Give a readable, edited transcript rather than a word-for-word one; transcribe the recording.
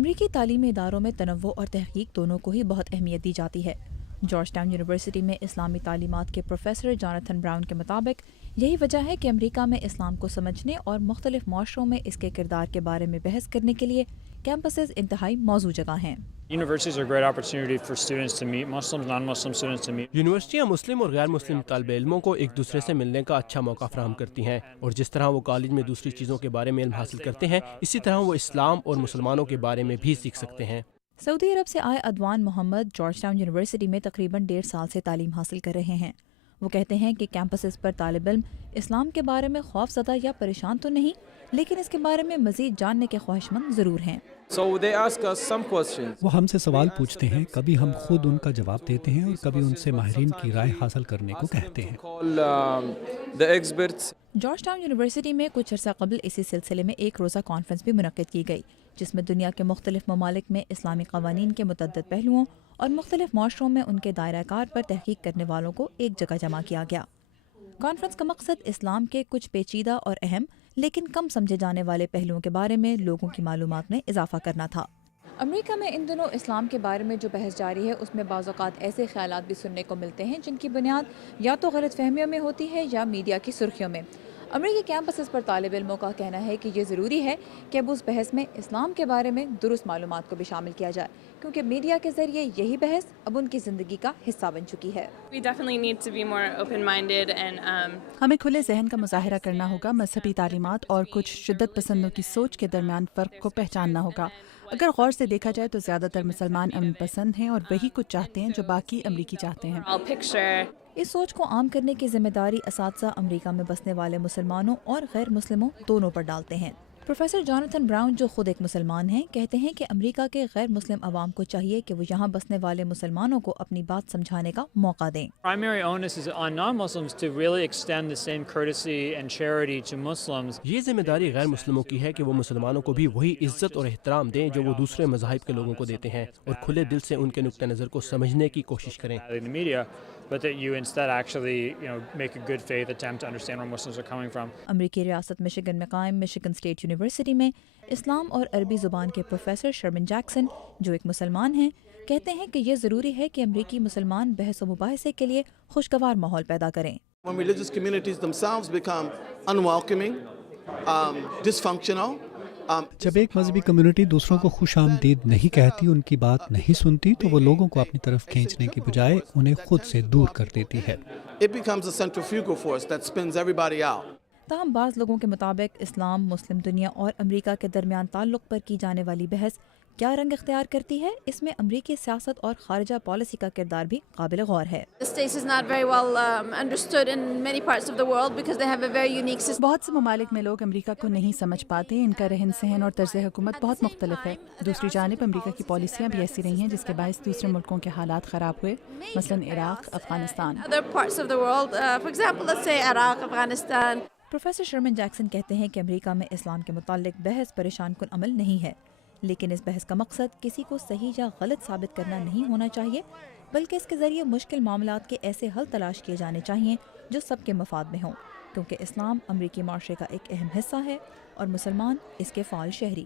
امریکی تعلیمی اداروں میں تنوع اور تحقیق دونوں کو ہی بہت اہمیت دی جاتی ہے۔ جارج ٹاؤن یونیورسٹی میں اسلامی تعلیمات کے پروفیسر جاناتھن براؤن کے مطابق یہی وجہ ہے کہ امریکہ میں اسلام کو سمجھنے اور مختلف معاشروں میں اس کے کردار کے بارے میں بحث کرنے کے لیے کیمپسز انتہائی موزوں جگہ ہیں۔ یونیورسٹیاں مسلم اور غیر مسلم طالب علموں کو ایک دوسرے سے ملنے کا اچھا موقع فراہم کرتی ہیں، اور جس طرح وہ کالج میں دوسری چیزوں کے بارے میں علم حاصل کرتے ہیں، اسی طرح وہ اسلام اور مسلمانوں کے بارے میں بھی سیکھ سکتے ہیں۔ سعودی عرب سے آئے ادوان محمد جارج ٹاؤن یونیورسٹی میں تقریباً 1.5 سال سے تعلیم حاصل کر رہے ہیں۔ وہ کہتے ہیں کہ کیمپسز پر طالب علم اسلام کے بارے میں خوف زدہ یا پریشان تو نہیں، لیکن اس کے بارے میں مزید جاننے کے خواہشمند ضرور ہیں۔ وہ ہم سے سوال پوچھتے ہیں، کبھی ہم خود ان کا جواب دیتے ہیں اور کبھی ان سے ماہرین کی رائے حاصل کرنے کو کہتے ہیں۔ جارج ٹاؤن یونیورسٹی میں کچھ عرصہ قبل اسی سلسلے میں ایک روزہ کانفرنس بھی منعقد کی گئی، جس میں دنیا کے مختلف ممالک میں اسلامی قوانین کے متعدد پہلوؤں اور مختلف معاشروں میں ان کے دائرہ کار پر تحقیق کرنے والوں کو ایک جگہ جمع کیا گیا۔ کانفرنس کا مقصد اسلام کے کچھ پیچیدہ اور اہم لیکن کم سمجھے جانے والے پہلوؤں کے بارے میں لوگوں کی معلومات میں اضافہ کرنا تھا۔ امریکہ میں ان دنوں اسلام کے بارے میں جو بحث جاری ہے، اس میں بعض اوقات ایسے خیالات بھی سننے کو ملتے ہیں جن کی بنیاد یا تو غلط فہمیوں میں ہوتی ہے یا میڈیا کی سرخیوں میں۔ امریکی کیمپسز پر طالب علموں کا کہنا ہے کہ یہ ضروری ہے کہ اب اس بحث میں اسلام کے بارے میں درست معلومات کو بھی شامل کیا جائے، کیونکہ میڈیا کے ذریعے یہی بحث اب ان کی زندگی کا حصہ بن چکی ہے۔ ہمیں کھلے ذہن کا مظاہرہ کرنا ہوگا، مذہبی تعلیمات اور کچھ شدت پسندوں کی سوچ کے درمیان فرق کو پہچاننا ہوگا۔ اگر غور سے دیکھا جائے تو زیادہ تر مسلمان امن پسند ہیں اور وہی کچھ چاہتے ہیں جو باقی امریکی چاہتے ہیں۔ اس سوچ کو عام کرنے کی ذمہ داری اساتذہ امریکہ میں بسنے والے مسلمانوں اور غیر مسلموں دونوں پر ڈالتے ہیں۔ پروفیسر جاناتھن براؤن، جو خود ایک مسلمان ہیں، کہتے ہیں کہ امریکہ کے غیر مسلم عوام کو چاہیے کہ وہ یہاں بسنے والے مسلمانوں کو اپنی بات سمجھانے کا موقع دیں۔ یہ ذمہ داری غیر مسلموں کی ہے کہ وہ مسلمانوں کو بھی وہی عزت اور احترام دیں جو وہ دوسرے مذاہب کے لوگوں کو دیتے ہیں، اور کھلے دل سے ان کے نقطہ نظر کو سمجھنے کی کوشش کریں۔ امریکی ریاست مشیگن میں قائم مشیگن اسٹیٹ یونیورسٹی میں اسلام اور عربی زبان کے پروفیسر شرمن جیکسن، جو ایک مسلمان ہیں، کہتے ہیں کہ یہ ضروری ہے کہ امریکی مسلمان بحث و مباحثے کے لیے خوشگوار ماحول پیدا کریں۔ جب ایک مذہبی کمیونٹی دوسروں کو خوش آمدید نہیں کہتی، ان کی بات نہیں سنتی، تو وہ لوگوں کو اپنی طرف کھینچنے کی بجائے انہیں خود سے دور کر دیتی ہے۔ تاہم بعض لوگوں کے مطابق اسلام، مسلم دنیا اور امریکہ کے درمیان تعلق پر کی جانے والی بحث کیا رنگ اختیار کرتی ہے، اس میں امریکی سیاست اور خارجہ پالیسی کا کردار بھی قابل غور ہے۔ بہت سے ممالک میں لوگ امریکہ کو نہیں سمجھ پاتے، ان کا رہن سہن اور طرز حکومت بہت مختلف ہے۔ دوسری جانب امریکہ کی پالیسیاں بھی ایسی رہی ہیں جس کے باعث دوسرے ملکوں کے حالات خراب ہوئے، مثلاً عراق، افغانستان۔ پروفیسر شرمن جیکسن کہتے ہیں کہ امریکہ میں اسلام کے متعلق بحث پریشان کن عمل نہیں ہے، لیکن اس بحث کا مقصد کسی کو صحیح یا غلط ثابت کرنا نہیں ہونا چاہیے، بلکہ اس کے ذریعے مشکل معاملات کے ایسے حل تلاش کیے جانے چاہیے جو سب کے مفاد میں ہوں، کیونکہ اسلام امریکی معاشرے کا ایک اہم حصہ ہے اور مسلمان اس کے فعال شہری۔